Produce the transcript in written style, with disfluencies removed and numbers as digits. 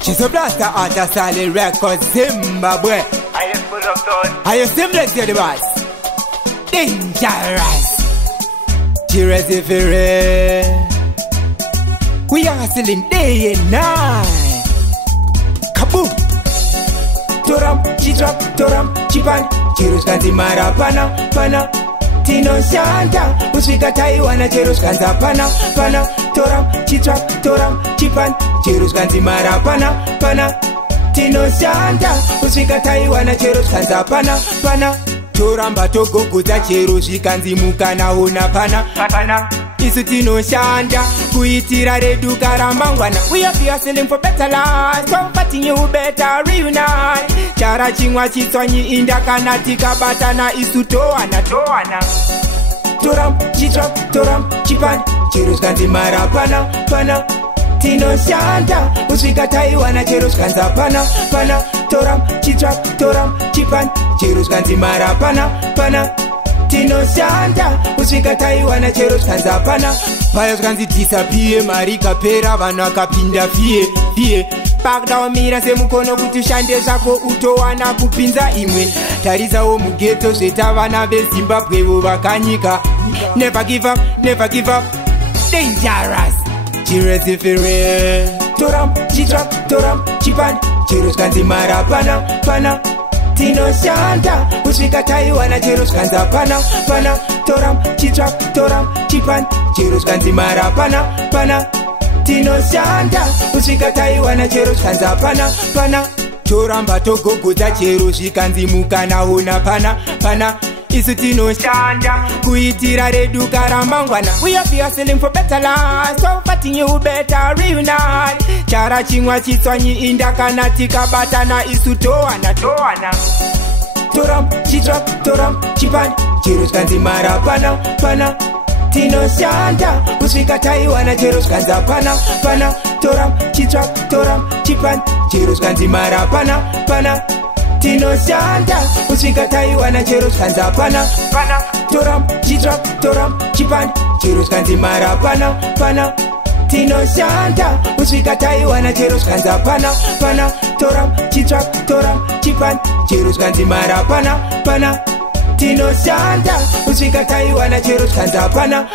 Chesto blaster out of Solid Records Zimbabwe. I am full of thought. Are you Cymplex here the boss? Dangerous. Chiredzi Lowveld. We are hustling day and night. Kaboom. Toram, chitrap, toram, chipan. Cheros kanzi mara pana. Tino shanta. Uswika Taiwana cheros kanza pana. Toram, chitrap, toram, chipan. Cheros kanzi mara pana. Tino shanta. Uswika Taiwana cheros kanza pana. Toramba togogodza chero zvikanzi mukana una pana. Isu tinoshanda kuitira redu karamangwana. We are hustling for better life, comforting you better reunite. Chara chimwa chitswanyi inda kana tikabatana isu toana. Toram, chitrap, toram, chipan. Chero zvikanzi mara pana. Tinoshanda usvika Taiwana chero zvikanza pana. Toram, chitrap, toram, chipan. Chero zvikanzi mara pana. Tinoshanda usvika Taiwana chero zvikanza pana. Paya zvikanzi disappear mari kapera vanhu vakapinda fiye. Pakudawamira semukono kuti ushande zvako utowana kupinza imwe. Tarisawo mugeto zveta vana veZimbabwe vo vakanyika. Never give up. Dangerous. Chiredzi Lowveld. Toram, chitrap, toram, chipan. Chero zvikanzi mara pana. Tinoshanda usvika Taiwana chero zvikanza pana. Toram, chitrap, toram, chipan. Chero zvikanzi mara pana. Tinoshanda usvika Taiwana chero zvikanza pana. Toramba togogodza chero zvikanzi mukana una pana. Isu tinoshanda kuitira redu karamangwana. We are hustling for better life, comforting you better reunite. Chara chimwa chitswanyi inda kana tikabatana isu toana. Toram, chitrap, toram, chipan. Chero zvikanzi mara pana. Tinoshanda usvika Taiwana chero zvikanza pana. Toram, chitrap, toram, chipan. Chero zvikanzi mara pana. Tinoshanda usvika Taiwana chero zvikanza pana. Toram, chitrap, toram, chipan. Chero zvikanzi mara pana. Tinoshanda usvika Taiwana chero zvikanza pana. Toram, chitrap, toram, chipan. Chero zvikanzi mara pana. Tinoshanda usvika Taiwana chero zvikanza pana.